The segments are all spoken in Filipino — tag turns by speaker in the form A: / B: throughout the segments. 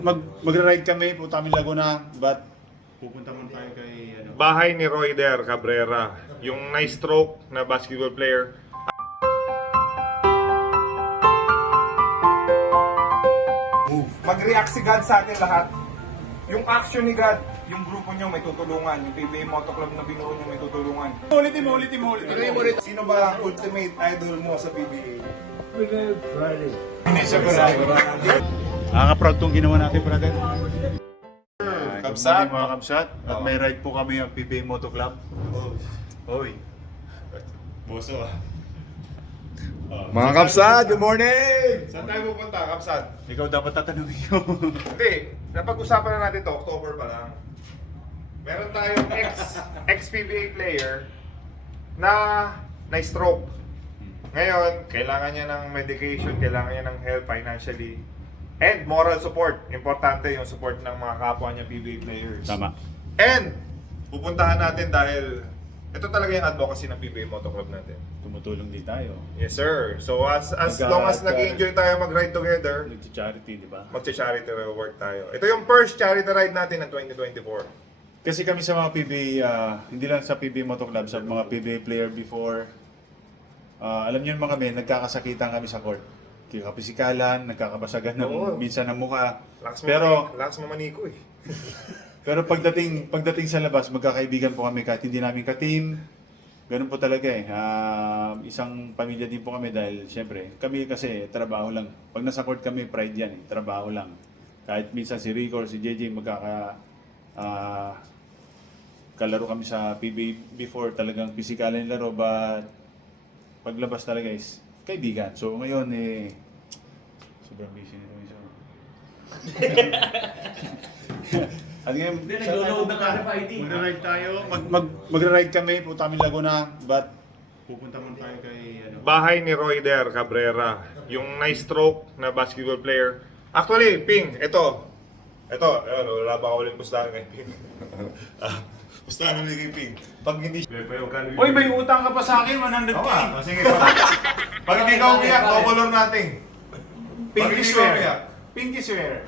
A: Magra-ride kami, punta kami Laguna, but pupunta muna tayo kay
B: Bahay ni Royder Cabrera, yung na-stroke na basketball player.
C: Mag-react si God sa atin lahat. Yung action ni God, yung grupo niyo may tutulungan, yung PBA Moto Club na binuo niyo may tutulungan.
A: Ulitin mo.
C: Sino ba ang ultimate idol mo sa PBA?
A: Hindi siya Nakaka-proud tong ginawa natin, brother.
C: Kabsat.
A: Mga kabsat. At may ride po kami ang PBA Moto Club. Hoy.
B: Boso ah.
C: Mga Kapsat, good morning!
B: Saan tayo pupunta, Kapsat?
A: Ikaw dapat tatanungin ko.
B: Hindi, napag-usapan na natin to, October pa lang. Meron tayong ex-PBA player na na-stroke. Ngayon, kailangan niya ng medication, kailangan niya ng help financially, and moral support. Importante yung support ng mga kapwa niya PBA players.
A: Tama.
B: And, pupuntahan natin dahil ito talaga yung advocacy ng PBA Moto Club natin.
A: Tumutulong din tayo.
B: Yes, sir. So, as long as nag-enjoy tayo mag-ride together,
A: Nag-charity, di ba?
B: magcha-charity work tayo. Ito yung first charity ride natin ng 2024.
A: Kasi kami sa mga PBA, hindi lang sa PBA Moto Club, sa mga PBA player before, alam niyo naman kami, nagkakasakitan kami sa court. Kapisikalan, nagkakabasagan ng minsan ng mukha.
B: Lakas mamaniko eh.
A: Pero pagdating sa labas, magkakaibigan po kami kahit hindi namin ka-team. Ganun po talaga eh. Isang pamilya din po kami dahil syempre, kami kasi trabaho lang. Pag nasa court kami, pride yan eh. Trabaho lang. Kahit minsan si Rico or si JJ kalaro kami sa PBA before, talagang pisikalan yung laro, but paglabas talaga is kaibigan. So ngayon eh, sobrang busy nito isa. At ngayon,
D: Nag-load ng RFID.
A: magra-ride tayo. Magra-ride kami, punta kami Laguna, but pupunta muna tayo kay
B: Bahay ni Royder Cabrera, yung na-stroke na basketball player. Actually, Ping, ito, wala ba ako ulit pustahan kay Ping? Pustahan namin kay Ping. Pag hindi siya,
A: Uy, may utang ka pa sa akin, 100K.
B: sige. Pag hindi ka umiyak, double or nothing.
A: Pinky swear. Pinky swear.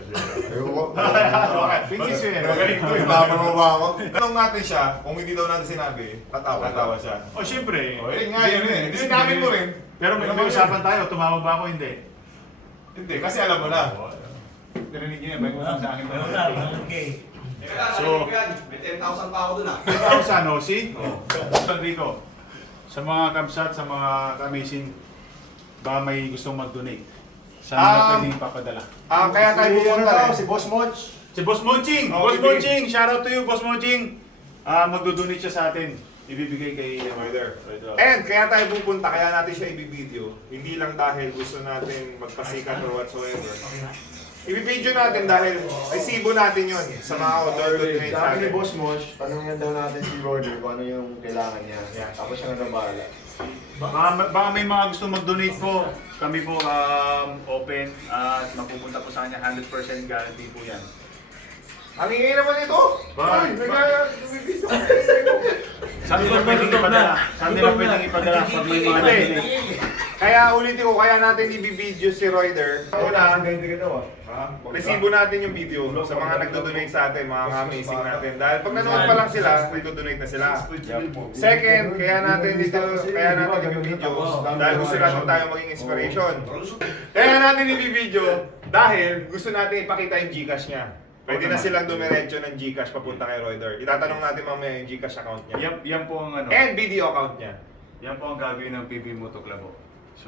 A: Pinky swear.
B: Magaling ko eh, tama mo ba ako? Tanong natin siya, kung hindi daw natin sinabi, tatawa siya.
A: O syempre.
B: O, yun nga yun eh. Hindi sinabi mo rin.
A: Pero may usapan tayo, tumawag ba ako? Hindi.
B: Hindi, kasi alam mo na.
A: Narinig niyo yan, may utang sa akin.
D: Wala, okay.
A: So,
E: may 10,000 pa ako dun ah.
A: 10,000, no? See? Buksan dito. Sa mga kamsat, sa mga amazing, ba may gustong mag-donate? Saan na pwedeng ipapadala?
B: Kaya tayo pupunta
E: Si Boss Moch.
A: Si Boss Monching!
B: Oh,
A: Boss
B: ibigay.
A: Monching! Shout out to you, Boss Monching! Magdo-donate siya sa atin. Ibibigay kay
B: Royder. And kaya tayo pupunta, kaya natin siya ibibideo. Hindi lang dahil gusto natin magpasikat or whatsoever. Ibibideo natin dahil resibo natin yun sa mga order donate sa
E: Sabi ni
B: atin.
E: Boss Moch, tanungin daw natin si Roger kung ano yung kailangan niya. Tapos siya na bahala.
A: Baka may mga gusto mag-donate po. Kami po open at mapupunta po sa kanya. 100% guarantee po yan.
B: Ang ingay naman ito!
A: Bakit?
B: Nag-video
A: Saan nila pwedeng ipadala? Saan nila pwedeng ipadala? Pag may mga
B: Hindi.
A: donate?
B: Kaya ulitin ko, kaya natin ibibideo si Royder. Una, resibo natin yung video sa mga nagdo-donate sa atin, mga amazing natin. Dahil pag nanood pa lang sila, nagdo-donate na sila. Second, kaya natin ibibideo dahil gusto natin tayo maging inspiration. Kaya natin ibibideo dahil gusto natin ipakita yung Gcash niya. Pwede na silang dumiretso ng Gcash papunta kay Royder. Itatanong natin mamaya yung Gcash account niya.
A: Yan po ang ano.
B: And video account niya.
A: Yan po ang gagawin ng PB Moto Club. So,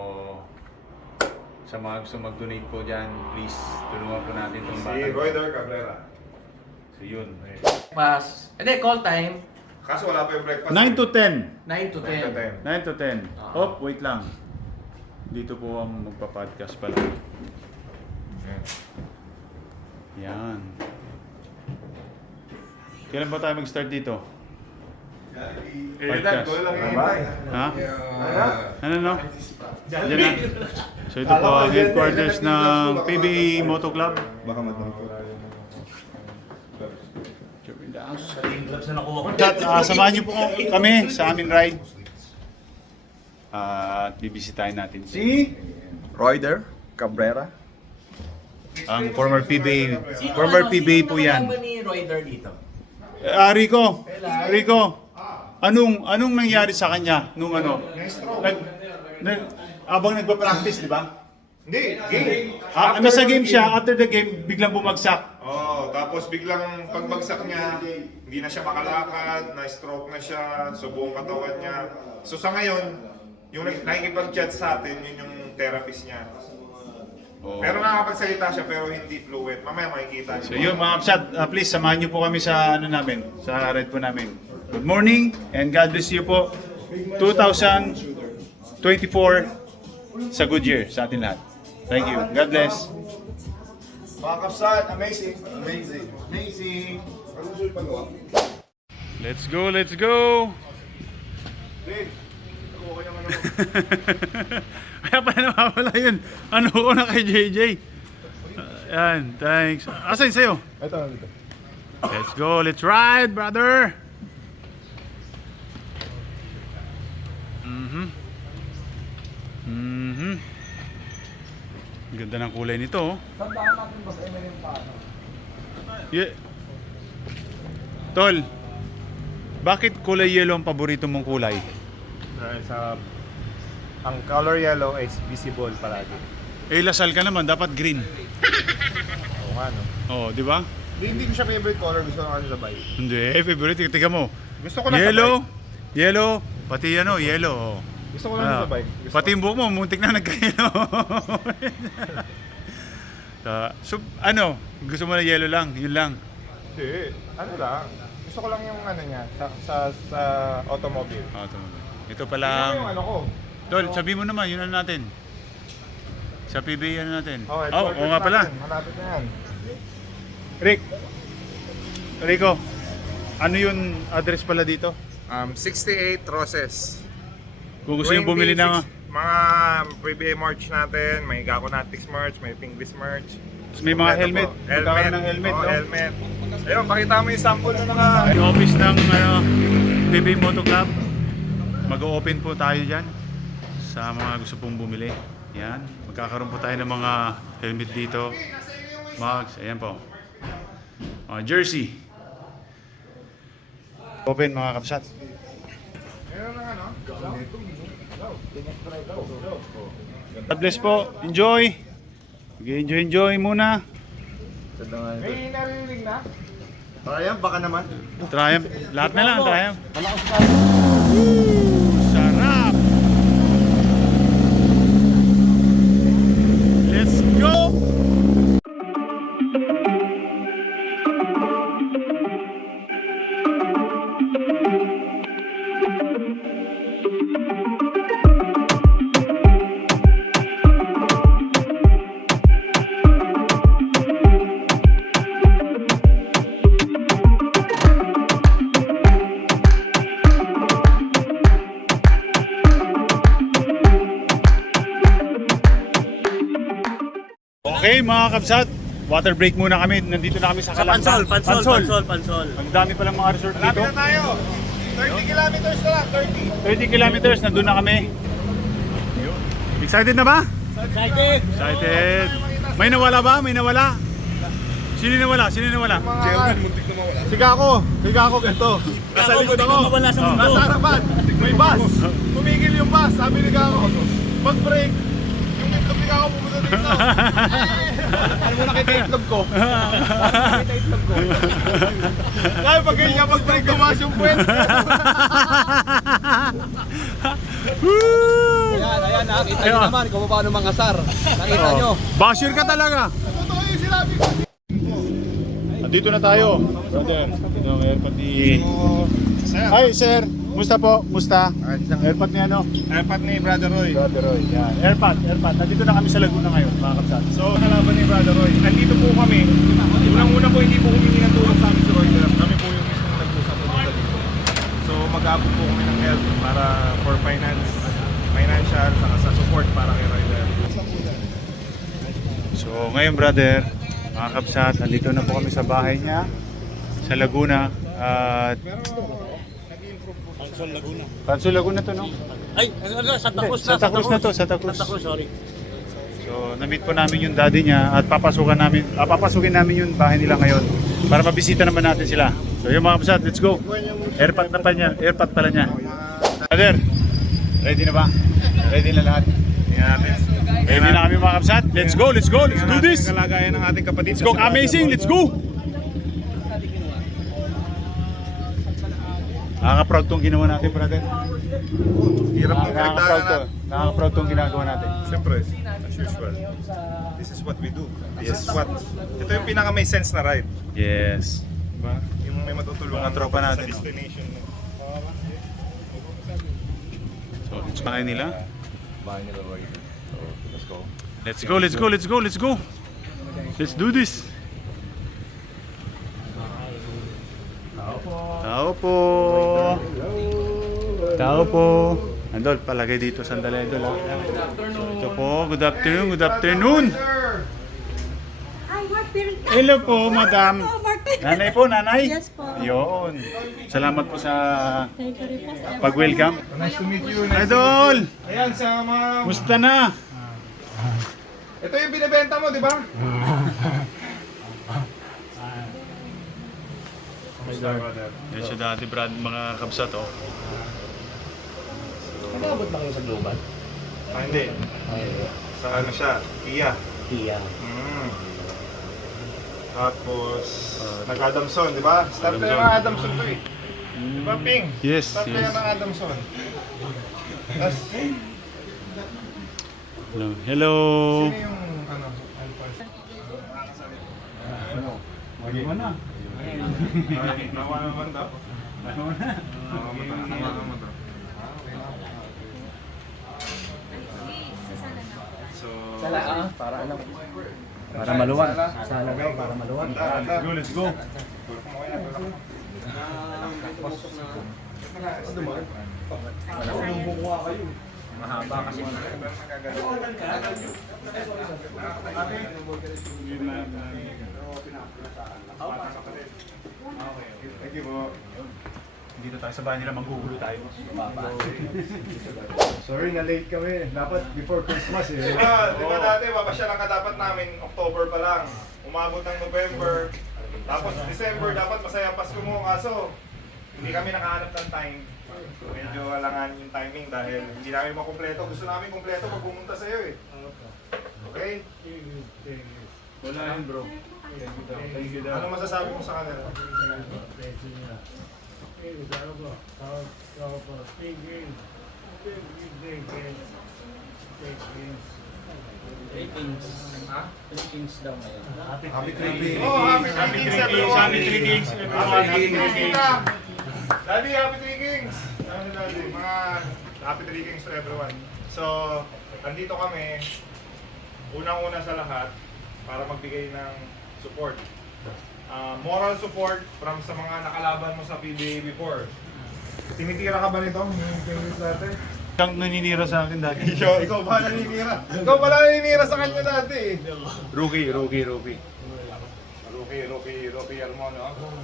A: sa mga gusto mag-donate po dyan, please, tulungan po natin itong
B: Si
A: bata.
B: Royder Cabrera.
A: So, yun.
D: Pas. Hindi, call time.
B: Kaso wala pa yung breakfast.
A: 9 to 10.
D: 9 to
B: 9 to
D: 10.
A: 9 to 10. Oh, wait lang. Dito po ang magpa-podcast pala. Yan. Kailan ba tayo mag-start dito? Podcast.
B: Ko lang hihintay.
A: Ha? Ano no? Diyan na. So ito po ang headquarters ng PBA Moto Club.
E: Baka madami ko.
D: Sa gloves na nakuha ko.
A: At samahan niyo po kami sa aming ride. At bibisitahin natin
E: Si Royder Cabrera.
A: Ang former PBA,
D: Sino,
A: former
D: ano,
A: PBA
D: sino
A: po yan.
D: nakalaban ni Royder dito?
A: Rico, anong nangyari sa kanya nung ano? Abang nagpa-practice, di ba?
B: Hindi, game.
A: Nasa game siya, after the game, biglang bumagsak.
B: Oh, tapos biglang pagbagsak niya, hindi na siya makalakad, na-stroke na siya, so buong katawan niya. So sa ngayon, yung nakikipag-chat sa atin, yun yung therapist niya. Pero nakakapagsalita siya pero hindi fluent. Mamaya makikita niyo.
A: So yun mga kapsat, please samahan niyo po kami sa ano namin, sa ride po namin. Good morning and God bless you po. 2024 sa Goodyear sa atin lahat. Thank you. God bless.
E: Mga kapsat, amazing.
A: Let's go, let's go. Kaya pala nawawala yun. Ano ko na kay JJ. Yan, thanks. Asan sa'yo?
E: Ito, dito.
A: Let's go, let's ride, brother. Ang ganda ng kulay nito, oh. Yeah. Tol, bakit kulay yellow ang paborito mong kulay?
E: Ang color yellow is visible palagi.
A: Eh, Lasal ka naman, dapat green.
E: Oo nga, no?
A: Oh, di ba?
E: Hindi ko siya favorite color. Gusto ko kasi sabay.
A: Hindi, favorite. Tika mo.
E: Gusto ko na
A: Yellow,
E: sabay.
A: yellow, pati ano, yellow. Oh.
E: Gusto ko na sabay.
A: Pati yung buhok mo, muntik na nagka-yellow. So, ano, gusto mo na yellow lang, yun lang.
E: Hindi. Ano lang. Gusto ko lang yung ano niya sa automobile.
A: Oh, ito pa
E: Yung
A: lang.
E: ano ko.
A: Tol, sabi mo naman, yun ano natin. Sa PBA ano natin.
E: Oh,
A: Oo nga pala.
E: Malapit na yan.
A: Rico, ano yung address pala dito?
B: 68 Roses.
A: Kung gusto yung bumili ng...
B: Mga PBA merch natin, may Gaconatics merch, may Pinglish merch.
A: May mga helmet. Magkakaroon ng helmet,
B: Oh,
A: no?
B: helmet. Ayun, pakita mo yung sample na naka...
A: Yung office ng PBA Moto Club. Mag-open po tayo dyan sa mga gusto pong bumili. Yan. Magkakaroon po tayo ng mga helmet dito. Mugs. Ayan po. Mga jersey. Open mga kapsat. God bless po. Enjoy. Enjoy muna.
E: May narinig na? Triumph, baka naman.
A: Triumph. Lahat na lang. Triumph. Sarap. Let's go. Okay mga kabsat, water break muna kami. Nandito na kami sa Kalamba.
D: Pansol.
A: Ang dami palang mga resort
B: Malapit
A: dito.
B: na tayo! 30 kilometers na lang,
A: 30
B: 30.
A: kilometers, nandun na kami. Excited na ba?
D: Excited!
A: Excited. May nawala ba? May nawala? Sino nawala?
B: Jelvin, muntik na mawala.
E: Higa ako ganito.
D: Nasa likod ako. Mawala sa mundo.
E: Nasa harapan, may bus. Tumigil yung bus, sabi ni Gako. Pag-break, yung itlog ni Gako pumunta dito. Ano mo nakita yung itlog ko? Kaya pag ganyan, pag-break, tumaas yung puwet.
F: Ayan, nakita nyo naman kung paano mangasar. Nakita nyo.
A: Basher ka talaga.
E: Totoo yung sinabi ko.
A: Nandito na tayo. Brother, ito ang airpod ni... Hi sir, musta po? Musta? Airpod ni ano?
B: Airpot ni Brother Roy.
A: Brother Roy. Yan. Airpod. Nandito na kami sa Laguna ngayon, mga kapsat.
B: So, kalaban ni Brother Roy. Nandito po kami. Unang-una po hindi po humingi ng tulong sa amin si Roy. Kami po yung mismo nag-usap po dito. So, mag-aabot po kami ng help para for financial, saka sa support para kay Roy.
A: So ngayon brother, mga kapsat, nandito na po kami sa bahay niya sa Laguna. At Pansol Laguna to, no?
D: Ay, Santa Cruz na.
A: Santa Cruz na to, Santa Cruz.
D: Santa Cruz, sorry.
A: So, na-meet po namin yung daddy niya at papasukin namin yung bahay nila ngayon para mabisita naman natin sila. So, yung mga kapsat, let's go. Airpot pala niya. Brother, ready na ba? Ready na lahat? Tingnan natin. Ready na kami mga kapsat. Let's go, let's go, let's do this.
B: Kalagayan ng ating kapatid.
A: Let's go, amazing, let's go. Nakaka-proud tong ginawa natin, brother.
B: Hirap ng
A: Nakaka-proud
B: pinagdaanan
A: to.
B: natin.
A: Nakaka-proud tong ginagawa natin.
B: Siyempre, as usual. This is what we do. This is what... Ito yung pinaka may sense na ride.
A: Yes.
B: Diba? Yung may matutulungan
A: Mga tropa natin,
B: sa destination mo.
A: So, let's go nila. Let's go, let's go, let's go, let's go. Let's do this. Tao po. Tao po. Andol, palagay dito sandali, Andol. Ito po, good afternoon, good afternoon.
G: Hi, Mark Pirin.
A: Hello po, madam.
G: Hello, Mark Pirin.
A: Nanay po, nanay.
G: Yes po.
A: Yun. Salamat po sa
G: Thank you rin po sa
A: pag-welcome.
B: Nice to meet you.
A: Idol!
B: Ayan, sa mga...
A: Musta na?
B: Ito yung binibenta mo, di ba?
A: Yan siya dati, Brad, mga kabsat, oh.
B: Ah, hindi. Sa ano siya? Kia.
D: Iya.
B: Tapos, nag-Adamson, di ba? Start na yung Adamson to eh. Di ba, Ping?
A: Yes,
B: Start na
A: yes.
B: yung Adamson. Tapos,
A: Hello. Hello.
B: sino yung ano?
A: Mag-iwa na.
B: Nawa naman daw. Nawa naman daw. So,
D: Para ano? Para maluwag. Sana daw, para maluwag.
A: Let's go, let's go.
D: Mahaba kasi.
B: thank you po.
A: Dito tayo sa bahay nila, manggugulo tayo.
E: Sorry na late kami. Dapat before Christmas eh.
B: Di ba dati, papasyalan ka dapat namin October pa lang. Umabot ng November. Tapos December, dapat masaya Pasko mo. Kaso, hindi kami nakahanap ng time. Medyo alangan yung timing dahil hindi namin makumpleto. Gusto namin kumpleto pag pumunta sa'yo eh. Okay?
A: Wala yun, bro. Thank you daw.
B: Ano masasabi mo sa kanila?
D: Philippines.
B: Ha?
D: Philippines daw ngayon.
E: Happy tripping.
B: Oh, happy Three Kings everyone!
A: Happy Three Kings, everyone.
B: Happy Three Kings! Daddy, happy Three Kings! Ano daddy? Mga happy Three Kings to everyone. So, nandito kami, unang-una sa lahat, para magbigay ng support. Moral support from sa mga nakalaban mo sa PBA before. Tinitira ka ba nito? Yung favorite natin?
A: Siyang naninira sa akin dati.
B: Ikaw ba naninira? Ikaw pala naninira sa kanya dati.
A: Rookie.
B: Rocky Armono.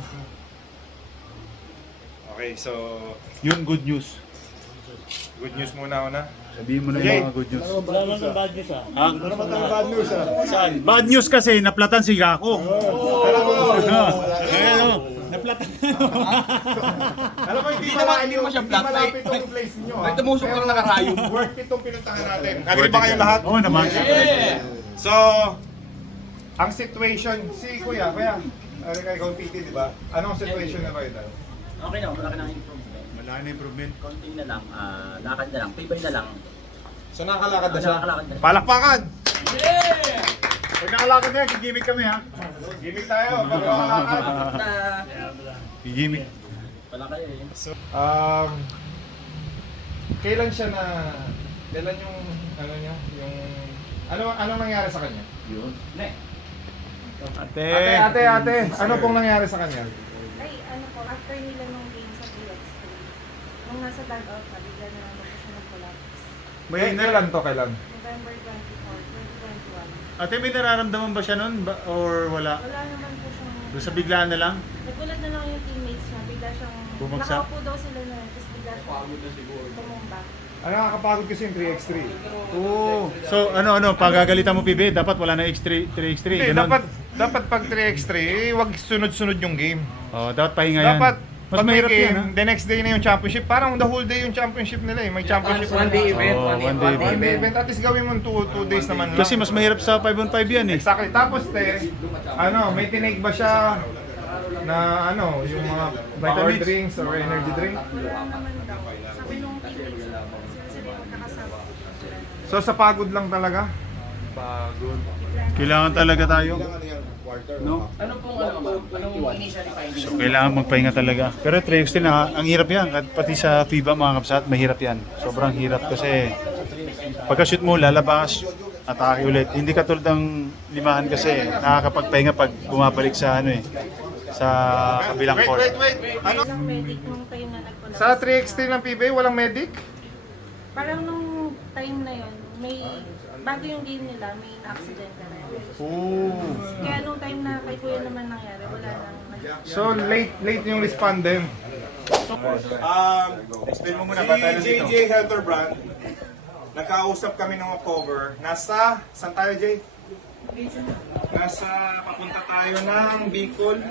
B: Okay, so
A: Yun, good news.
B: good news muna una.
A: Sabihin mo na
B: Okay.
A: yung mga good news.
D: Wala naman ng bad news ah.
A: Ha?
E: Bad news ah.
A: Saan? Bad news kasi, naplatan si Gako.
B: Alam mo,
A: Naplatan.
B: alam mo hindi
F: naman siya flat
B: malapit tong place niyo.
F: Ay, tumusok lang nakarayo.
B: Worth it tong pinuntahan natin. Agree ba kayong lahat?
A: Oo naman.
B: So, ang situation, si Kuya, ano kayo ikaw PT, di ba? Anong situation na kayo dahil?
D: Okay na, malaki na improvement.
A: Malaki na improvement.
D: Konting na lang, lakad na lang, tibay na lang.
B: So nakakalakad na siya?
D: Nakakalakad na.
B: Palakpakan!
A: Pag nakalakad na, gigimik kami ha.
B: Gimik tayo, pag nakakalakad.
A: Gigimik.
D: Wala kayo eh.
B: Kailan siya na, kailan yung, ano niya, yung, ano nangyari sa kanya?
D: Yun. Ne.
A: Ate.
B: Ate, ano pong nangyari sa kanya?
G: Ay, ano po, after nila nung game sa DX3, nung nasa dugout na, bigla na naman po siya nag-collapse.
B: Kailan to, kailan?
G: November 24, 2021.
A: Ate, may nararamdaman ba siya nun? Or wala?
G: Wala naman po siyang
A: Doon sa biglaan na lang?
G: Nagulat na lang yung teammates niya, bigla siyang,
A: Bumagsak?
G: nakaupo daw sila na, tapos bigla siyang tumumba.
C: Ang nakakapagod kasi yung 3x3.
A: Oo. So ano, pagagalitan mo PB, dapat wala na X3, 3x3.
C: Hindi,
A: Ganun.
C: dapat pag 3x3, wag sunod-sunod yung game.
A: Oh, dapat pahinga yan.
C: Dapat,
A: mas
C: pag may
A: mahirap
C: game,
A: yan, ha?
C: the next day na yung championship. Parang the whole day yung championship nila eh. May championship.
F: One day event.
A: Oo, one day
C: One day event. At least gawin mo 2 days naman lang.
A: Kasi mas mahirap sa 5-on-5 yan eh.
C: Exactly. Tapos, may tinake ba siya na yung mga power
A: Vitamins.
C: drinks or energy drink?
G: Wala naman daw. Sabi nung teammates niya, sila yung magkakasama.
C: So, sa pagod lang talaga.
A: Kailangan talaga tayo.
F: Ano pong anong initially findings?
A: So kailangan magpahinga talaga. Pero 3x3 na, ang hirap yan. Pati sa FIBA mga kapsat, mahirap yan. Sobrang hirap kasi pagka-shoot mo, lalabas, atake ulit. Hindi katulad ng limahan kasi nakakapagpahinga pag bumabalik sa sa kabilang court.
C: Wait. Ano?
G: Walang medic nung time na nagpunta.
C: Sa 3x3 ng PBA, walang medic?
G: Parang nung time na yon, bago yung game nila, may accident na rin. Kaya nung time na kay Kuya naman nangyari, wala nang
C: So, late yung respondent.
A: Explain mo muna,
C: Si JJ Helterbrand, nagkausap kami ng October. Saan tayo, Jay? Papunta tayo ng Bicol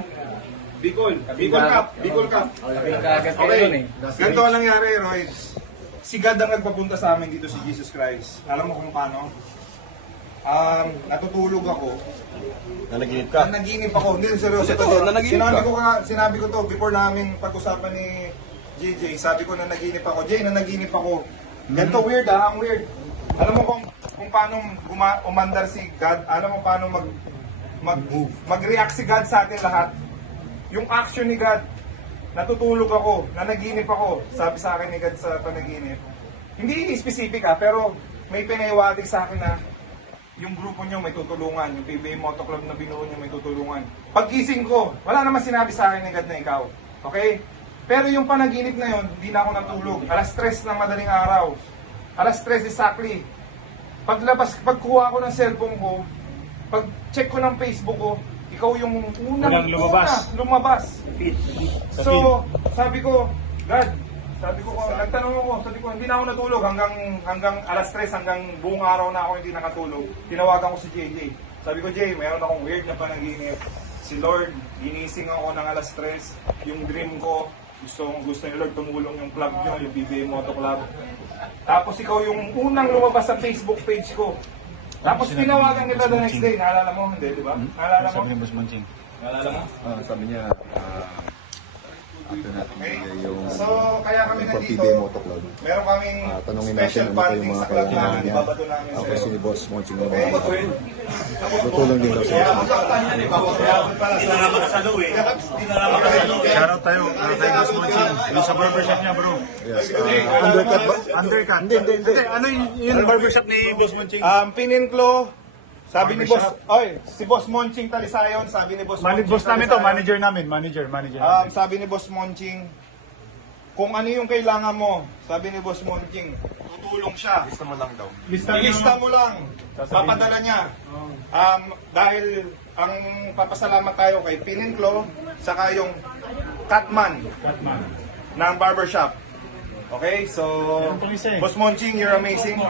C: Cup. Okay, ganito ang nangyari, Roy. Si God ang nagpapunta sa amin dito, si Jesus Christ. Alam mo kung paano? Natutulog ako. Nanaginip ako. Hindi, seryoso to. Sinabi ko to before namin pag-usapan ni JJ. Sabi ko nanaginip ako. Jay, nanaginip ako. Ganito weird ang weird. Alam mo kung paano umandar si God, alam mo paano mag-react si God sa atin lahat. Yung action ni God, natutulog ako, nanaginip ako, sabi sa akin ni God sa panaginip. Hindi specific pero may pinahiwatig sa akin na yung grupo nyo may tutulungan, yung PBA Moto Club na binuo nyo may tutulungan. Pagkising ko, wala naman sinabi sa akin ni God na ikaw. Okay? Pero yung panaginip na yun, hindi na ako natulog. Alas 3 ng madaling araw. Alas 3 exactly. Pagkuha ko ng cellphone ko, pag-check ko ng Facebook ko, ikaw yung unang lumabas. So, sabi ko, God, nagtanong ako, hindi na ako natulog hanggang alas 3, hanggang buong araw na ako hindi nakatulog. Tinawagan ko si JJ. Sabi ko, Jay, mayroon akong weird na panaginip. Si Lord, ginising ako ng alas 3. Yung dream ko, gusto ni Lord tumulong yung club nyo, yung PBA Moto Club. Tapos ikaw yung unang lumabas sa Facebook page ko. Tapos tinawagan kita the next day. Naalala mo? Hindi, di ba? Naalala mo?
A: Sabi ni Boss Monching.
C: Naalala mo?
H: Sabi niya, after natin
B: Okay.
H: yung
B: So, kaya kami
H: for
B: nandito.
H: PBA Moto Club.
B: Meron kaming
H: Tanungin
B: special
H: natin ano pa yung
B: funding
H: mga
B: sa club
H: kailangan
B: namin.
H: niya.
B: Ibabato namin
H: Ako
B: sa'yo.
H: si Boss Monching ng
B: Okay?
H: tutulong din daw sa
A: Shoutout tayo kay Boss Monching. Yung sa barbershop niya bro.
H: Yes.
A: Undercut ba? Undercut? Hindi. Ano yung barbershop ni Boss Monching?
C: Pininklo, sabi ni Boss, si Boss Monching Talisayon, sabi ni Boss Monching
A: Boss namin to,
C: Talisayon,
A: manager namin, manager.
C: sabi ni Boss Monching, kung ano yung kailangan mo, sabi ni Boss Monching, tutulong siya. Lista mo lang daw. Ilista mo lang. Papadala niya. Dahil ang papasalamat tayo kay Pininklo, saka yung Catman ng barbershop. Okay, so Boss Monching, you're amazing.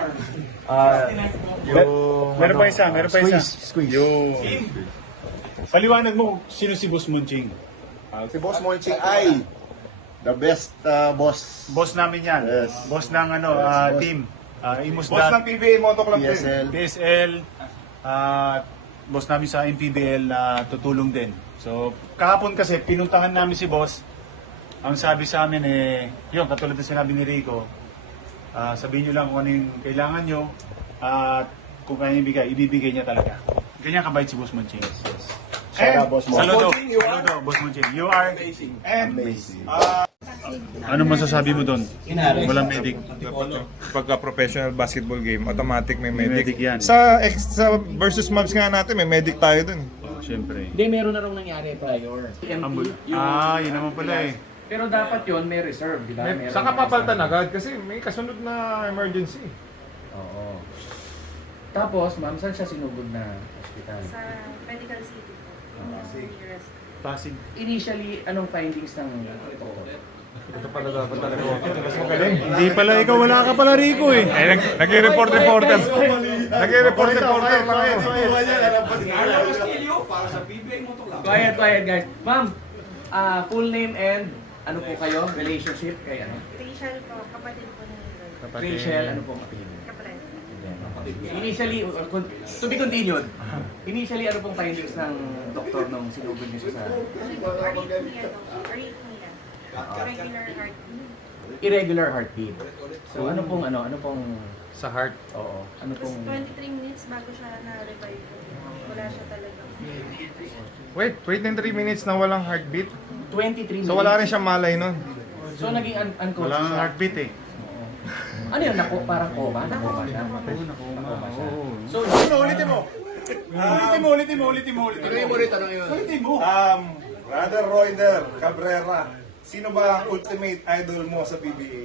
A: Meron pa isa.
H: Squeeze.
A: Paliwanag mo sino si Boss Monching.
H: Si Boss Monching ay the best boss.
A: Boss namin yan.
H: Yes.
A: Boss ng team.
C: Boss
A: Imusdat,
C: ng PBA Moto Club din.
H: PSL.
A: PSL, boss namin sa MPBL na tutulong din. So, kahapon kasi pinuntahan namin si boss. Ang sabi sa amin yun, katulad ng sinabi ni Rico, sabihin nyo lang kung ano yung kailangan nyo at kung kaya ibibigay niya talaga. Ganyan kabait si Boss Monching.
C: And
H: Boss
A: Saludo,
C: Monching, you are
A: saludo, Boss Monching. You are
C: amazing. And
H: Amazing.
A: Ano masasabi mo doon? Walang medic.
C: pagka professional basketball game, automatic may
A: medic yan.
C: Sa versus Mavs nga natin, may medic tayo dun.
A: Siyempre.
F: Hindi, meron na raw nangyari prior.
A: Yun naman pala eh.
F: Pero dapat yon may reserve, di ba? Meron
C: Saka
F: na
C: papaltan
F: isa.
C: agad kasi may kasunod na emergency.
F: Oo. Tapos, ma'am, saan siya sinugod na hospital?
G: Sa Medical City po. Yung nearest.
A: Pasig.
D: Initially, anong findings ng
A: Hindi pala ikaw, wala ka pala Rico eh.
B: Nag-report-reporter. Nag-report-reporter lang eh.
D: Quiet guys. Ma'am, full name and ano po kayo? Relationship kay ano?
G: Rachel po, kapatid po ni Lloyd.
D: Rachel, ano pong apelyido?
G: Kapatid.
D: Initially, to be continued. Initially, ano pong findings ng doktor nung sinugod niyo siya sa
G: Arrhythmia daw. Arrhythmia. Regular heartbeat.
D: irregular heartbeat? So ano pong
F: Sa heart.
D: oo, ano
G: Tapos
D: pong
G: 23 minutes bago siya na-revive. Wala siya talaga.
B: Wait ng 3 minutes na walang heartbeat.
D: 23 minutes?
B: So wala rin siyang malay nun.
D: So naging unconscious
A: Wala
D: siya.
A: nga heartbeat eh.
D: Oo. Ano yun? Parang coma? Nakoma siya? Nakoma siya. So,
A: Ulitin mo.
B: Brother Royder Cabrera, sino ba ang ultimate idol mo sa PBA?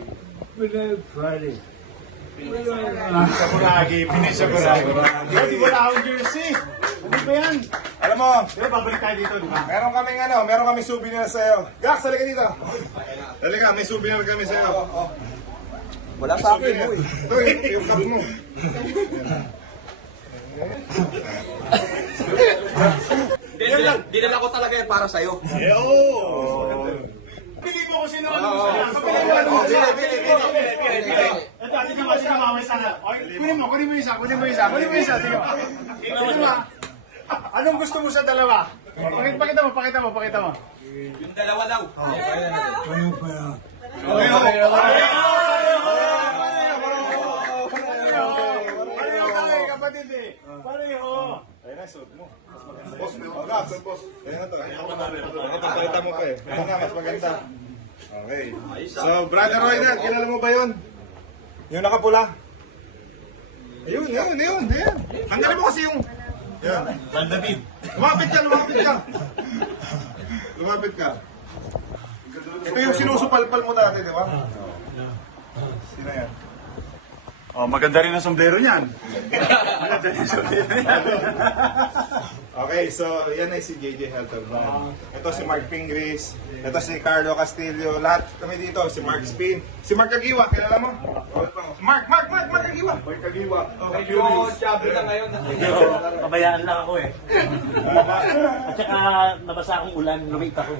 A: Saburagi, Pines Saburagi. Hindi wala akong jersey. Ano ba yan?
B: Alam mo,
A: Diba, babalik tayo dito, di ba?
B: meron kaming souvenir sa'yo. Gax, halika dito. Halika, may souvenir kami sa'yo. Wala sa akin, boy. Ito, yung cup mo.
F: Dinala ko talaga yan para sa'yo.
A: Pili mo kung sino ano gusto niya. Pili. Ito, atin naman sila mamay sana. Kunin mo isa. Tingnan mo. Anong gusto mo sa dalawa? Pakita mo.
F: Yung dalawa daw.
A: Kapatid eh. Pareho.
B: Ayun na, suot mo. Boss, Gax, boss. Ayun na to. Ito, palitan mo pa eh. Ayun na, mas maganda. Okay. So, Brother Royder, kilala mo ba yun? Yung nakapula? Ayun. Hanggalin mo kasi yung... Yan.
A: David.
B: Lumapit ka. Ito yung sinusupalpal mo dati, di ba? Sino yan?
A: Oh, maganda rin ang sombrero niyan.
B: Okay, so yan ay si JJ Helterman. Ito si Mark Pingris. Ito si Carlo Castillo. Lahat kami dito. Si Mark Spin. Si Mark Kagiwa, kilala mo? Mark Kagiwa. Mark Kagiwa. Okay, Julius.
F: Chubby na ngayon.
D: pabayaan lang ako eh. At saka nabasa akong ulan, lumita ko.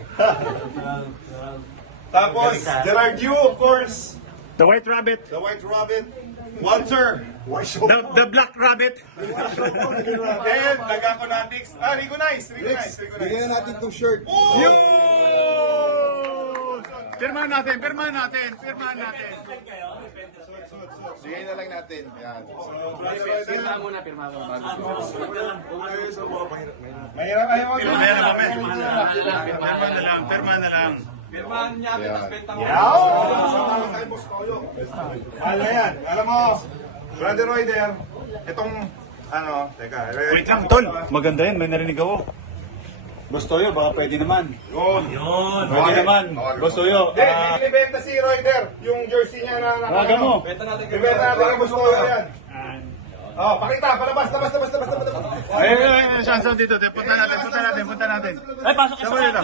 B: Tapos, Gerard Yu, of course.
A: The White Rabbit.
B: The White Rabbit. Walter.
A: The Black Rabbit.
B: And Nagaconatics. Rico Nice.
H: Bigyan natin itong shirt.
B: Yun!
A: Pirmahan natin.
H: Bigyan na lang natin. Yan.
D: Pirma muna bago.
B: Mahirap ayaw mo.
A: Pirmahan na lang.
F: Pirmahan niya, pinasbenta ko.
B: Alam na yan. Alam mo, Brother Royder, itong, teka.
A: Wait lang, Tol. Maganda yan, may narinig ako. Gusto yun, baka pwede naman. Pwede naman. Gusto yun.
B: Ibenta si Royder, yung jersey niya na
A: Tawagan mo.
F: Benta natin.
B: Ibenta natin ang gusto yan. Oh, pakita, palabas.
A: Ay, chance dito. Punta natin.
D: Ay, pasok
A: Saan mo dito?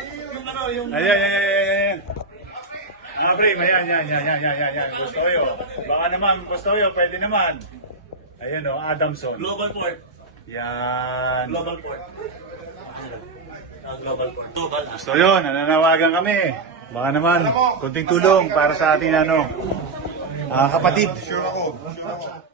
A: Ayan. Pre, yan. Gusto yun. Baka naman, gusto yun, pwede naman. Ayun o, Adamson.
D: Global port.
A: Yan.
D: Global port.
A: Gusto yun, nananawagan kami. Baka naman, kunting tulong para sa ating kapatid.
B: Sure ako.